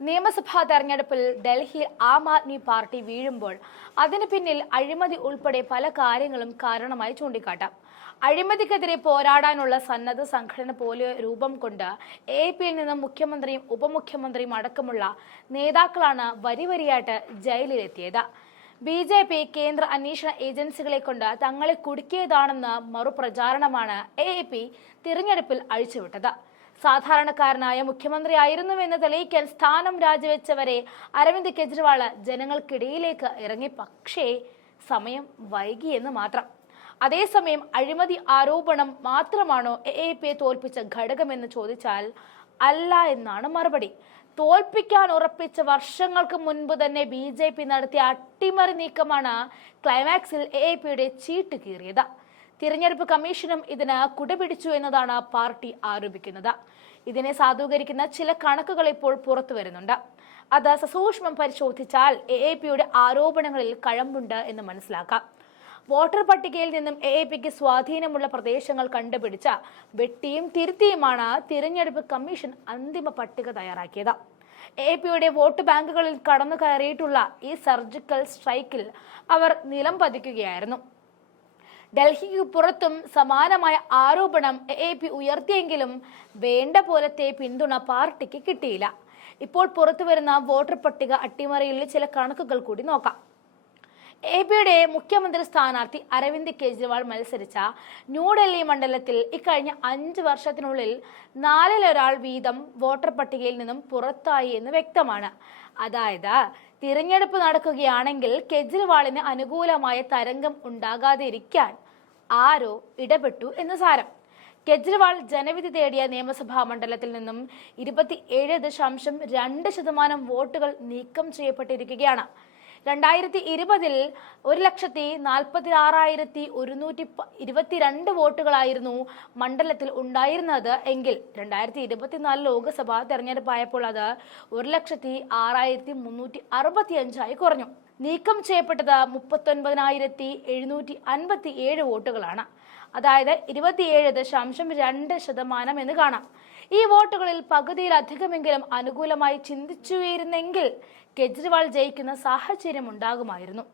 നിയമസഭാ തെരഞ്ഞെടുപ്പിൽ ഡൽഹിയിൽ ആം ആദ്മി പാർട്ടി വീഴുമ്പോൾ അതിന് പിന്നിൽ അഴിമതി ഉൾപ്പെടെ പല കാര്യങ്ങളും കാരണമായി ചൂണ്ടിക്കാട്ടാം. അഴിമതിക്കെതിരെ പോരാടാനുള്ള സന്നദ്ധ സംഘടന പോലെ രൂപം കൊണ്ട് എപിയിൽ നിന്നും മുഖ്യമന്ത്രിയും ഉപമുഖ്യമന്ത്രിയും അടക്കമുള്ള നേതാക്കളാണ് വരിവരിയായിട്ട് ജയിലിലെത്തിയത്. ബി.ജെ.പി കേന്ദ്ര അന്വേഷണ ഏജൻസികളെ കൊണ്ട് തങ്ങളെ കുടുക്കിയതാണെന്ന മറുപ്രചാരണമാണ് എ.പി തിരഞ്ഞെടുപ്പിൽ അഴിച്ചുവിട്ടത്. സാധാരണക്കാരനായ മുഖ്യമന്ത്രിയായിരുന്നുവെന്ന് തെളിയിക്കാൻ സ്ഥാനം രാജിവെച്ചവരെ അരവിന്ദ് കെജ്രിവാൾ ജനങ്ങൾക്കിടയിലേക്ക് ഇറങ്ങി. പക്ഷേ സമയം വൈകിയെന്ന് മാത്രം. അതേസമയം അഴിമതി ആരോപണം മാത്രമാണോ എ.പിയെ തോൽപ്പിച്ച ഘടകമെന്ന് ചോദിച്ചാൽ അല്ല എന്നാണ് മറുപടി. തോൽപ്പിക്കാൻ ഉറപ്പിച്ച വർഷങ്ങൾക്ക് മുൻപ് തന്നെ ബി.ജെ.പി നടത്തിയ അട്ടിമറി നീക്കമാണ് ക്ലൈമാക്സിൽ എ.പിയുടെ ചീട്ട് കീറിയത്. തിരഞ്ഞെടുപ്പ് കമ്മീഷനും ഇതിന് കുടപിടിച്ചു എന്നതാണ് പാർട്ടി ആരോപിക്കുന്നത്. ഇതിനെ സാധൂകരിക്കുന്ന ചില കണക്കുകൾ ഇപ്പോൾ പുറത്തു വരുന്നുണ്ട്. അത് സസൂക്ഷ്മം പരിശോധിച്ചാൽ എ.പിയുടെ ആരോപണങ്ങളിൽ കഴമ്പുണ്ട് എന്ന് മനസ്സിലാക്കാം. വോട്ടർ പട്ടികയിൽ നിന്നും എ.പിക്ക് സ്വാധീനമുള്ള പ്രദേശങ്ങൾ കണ്ടുപിടിച്ച വെട്ടിയും തിരുത്തിയുമാണ് തിരഞ്ഞെടുപ്പ് കമ്മീഷൻ അന്തിമ പട്ടിക തയ്യാറാക്കിയത്. എ.പിയുടെ വോട്ട് ബാങ്കുകളിൽ കടന്നു കയറിയിട്ടുള്ള ഈ സർജിക്കൽ സ്ട്രൈക്കിൽ അവർ നിലം പതിക്കുകയായിരുന്നു. ഡൽഹിക്ക് പുറത്തും സമാനമായ ആരോപണം എ.പി ഉയർത്തിയെങ്കിലും വേണ്ട പോലത്തെ പിന്തുണ പാർട്ടിക്ക് കിട്ടിയില്ല. ഇപ്പോൾ പുറത്തുവരുന്ന വോട്ടർ പട്ടിക അട്ടിമറിയിൽ ചില കണക്കുകൾ കൂടി നോക്കാം. എ.പിയുടെ മുഖ്യമന്ത്രി സ്ഥാനാർത്ഥി അരവിന്ദ് കെജ്രിവാൾ മത്സരിച്ച ന്യൂഡൽഹി മണ്ഡലത്തിൽ ഇക്കഴിഞ്ഞ 5 വർഷത്തിനുള്ളിൽ 4-1 വീതം വോട്ടർ പട്ടികയിൽ നിന്നും പുറത്തായി എന്ന് വ്യക്തമാണ്. അതായത് തിരഞ്ഞെടുപ്പ് നടക്കുകയാണെങ്കിൽ കെജ്രിവാളിന് അനുകൂലമായ തരംഗം ഉണ്ടാകാതിരിക്കാൻ ആരോ ഇടപെട്ടു എന്ന് സാരം. കെജ്രിവാൾ ജനവിധി തേടിയ നിയമസഭാ മണ്ഡലത്തിൽ നിന്നും 27.2% വോട്ടുകൾ നീക്കം ചെയ്യപ്പെട്ടിരിക്കുകയാണ്. 2020-ൽ 1,46,122 വോട്ടുകളായിരുന്നു മണ്ഡലത്തിൽ ഉണ്ടായിരുന്നത് എങ്കിൽ 2024 ലോക്സഭാ തെരഞ്ഞെടുപ്പായപ്പോൾ അത് 1,06,365 കുറഞ്ഞു. നീക്കം ചെയ്യപ്പെട്ടത് 39,757 വോട്ടുകളാണ്. അതായത് 27.2% എന്ന് കാണാം. ഈ വോട്ടുകളിൽ പകുതിയിലധികമെങ്കിലും അനുകൂലമായി ചിന്തിച്ചുവരുന്നെങ്കിൽ കെജ്രിവാൾ ജയിക്കുന്ന സാഹചര്യം ഉണ്ടാകുമായിരുന്നു.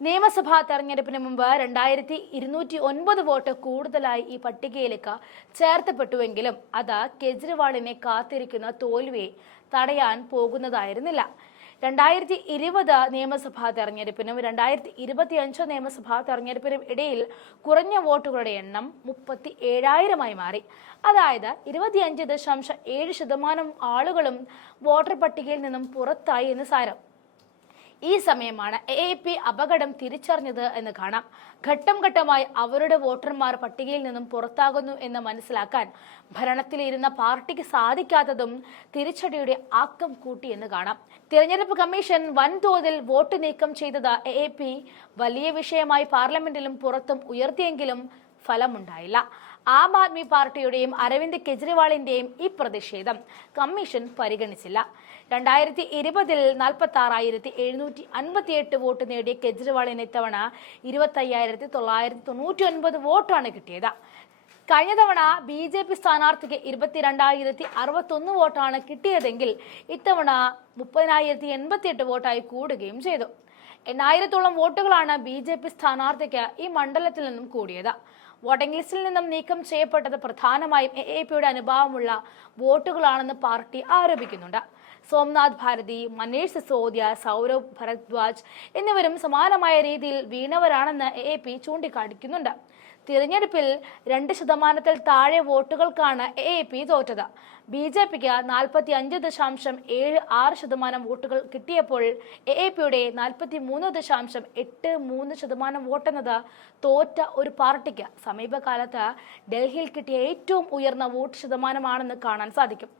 നിയമസഭാ തെരഞ്ഞെടുപ്പിന് മുമ്പ് 2,209 വോട്ട് കൂടുതലായി ഈ പട്ടികയിലേക്ക് ചേർത്തപ്പെട്ടുവെങ്കിലും അത് കെജ്രിവാളിനെ കാത്തിരിക്കുന്ന തോൽവിയെ തടയാൻ പോകുന്നതായിരുന്നില്ല. 2020 നിയമസഭാ തെരഞ്ഞെടുപ്പിനും 2025 നിയമസഭാ തെരഞ്ഞെടുപ്പിനും ഇടയിൽ കുറഞ്ഞ വോട്ടുകളുടെ എണ്ണം 37,000 മാറി. അതായത് 25.7% ആളുകളും വോട്ടർ പട്ടികയിൽ നിന്നും പുറത്തായി എന്ന് സാരം. ഈ സമയമാണ് എ.പി അപകടം തിരിച്ചറിഞ്ഞത് എന്ന് കാണാം. ഘട്ടം ഘട്ടമായി അവരുടെ വോട്ടർമാർ പട്ടികയിൽ നിന്നും പുറത്താകുന്നു എന്ന് മനസ്സിലാക്കാൻ ഭരണത്തിലിരുന്ന പാർട്ടിക്ക് സാധിക്കാത്തതും തിരിച്ചടിയുടെ ആക്കം കൂട്ടി എന്ന് കാണാം. തിരഞ്ഞെടുപ്പ് കമ്മീഷൻ വൻതോതിൽ വോട്ട് നീക്കം ചെയ്തത് എ.പി വലിയ വിഷയമായി പാർലമെന്റിലും പുറത്തും ഉയർത്തിയെങ്കിലും ഫലമുണ്ടായില്ല. ആം ആദ്മി പാർട്ടിയുടെയും അരവിന്ദ് കെജ്രിവാളിന്റെയും ഈ പ്രതിഷേധം കമ്മീഷൻ പരിഗണിച്ചില്ല. 2020-ൽ 46,758 വോട്ട് നേടിയ കെജ്രിവാളിന് ഇത്തവണ 25,999 വോട്ടാണ് കിട്ടിയത്. കഴിഞ്ഞ തവണ ബി.ജെ.പി സ്ഥാനാർത്ഥിക്ക് 22,061 വോട്ടാണ് കിട്ടിയതെങ്കിൽ ഇത്തവണ 30,088 വോട്ടായി കൂടുകയും ചെയ്തു. 8,000-ഓളം വോട്ടുകളാണ് ബി.ജെ.പി സ്ഥാനാർത്ഥിക്ക് ഈ മണ്ഡലത്തിൽ നിന്നും കൂടിയത്. വോട്ടിംഗ് ലിസ്റ്റിൽ നിന്നും നീക്കം ചെയ്യപ്പെട്ടത് പ്രധാനമായും എ.പിയുടെ അനുഭാവമുള്ള വോട്ടുകളാണെന്ന് പാർട്ടി ആരോപിക്കുന്നുണ്ട്. സോംനാഥ് ഭാരതി, മനീഷ് സിസോദിയ, സൗരവ് ഭരദ്വാജ് എന്നിവരും സമാനമായ രീതിയിൽ വീണവരാണെന്ന് എ.പി ചൂണ്ടിക്കാണിക്കുന്നുണ്ട്. തിരഞ്ഞെടുപ്പിൽ 2% താഴെ വോട്ടുകൾക്കാണ് എ.പി തോറ്റത്. ബി.ജെ.പിക്ക് 45.76% വോട്ടുകൾ കിട്ടിയപ്പോൾ എ.പിയുടെ 43.83% വോട്ടെന്നത് തോറ്റ ഒരു പാർട്ടിക്ക് സമീപകാലത്ത് ഡൽഹിയിൽ കിട്ടിയ ഏറ്റവും ഉയർന്ന വോട്ട് ശതമാനമാണെന്ന് കാണാൻ സാധിക്കും.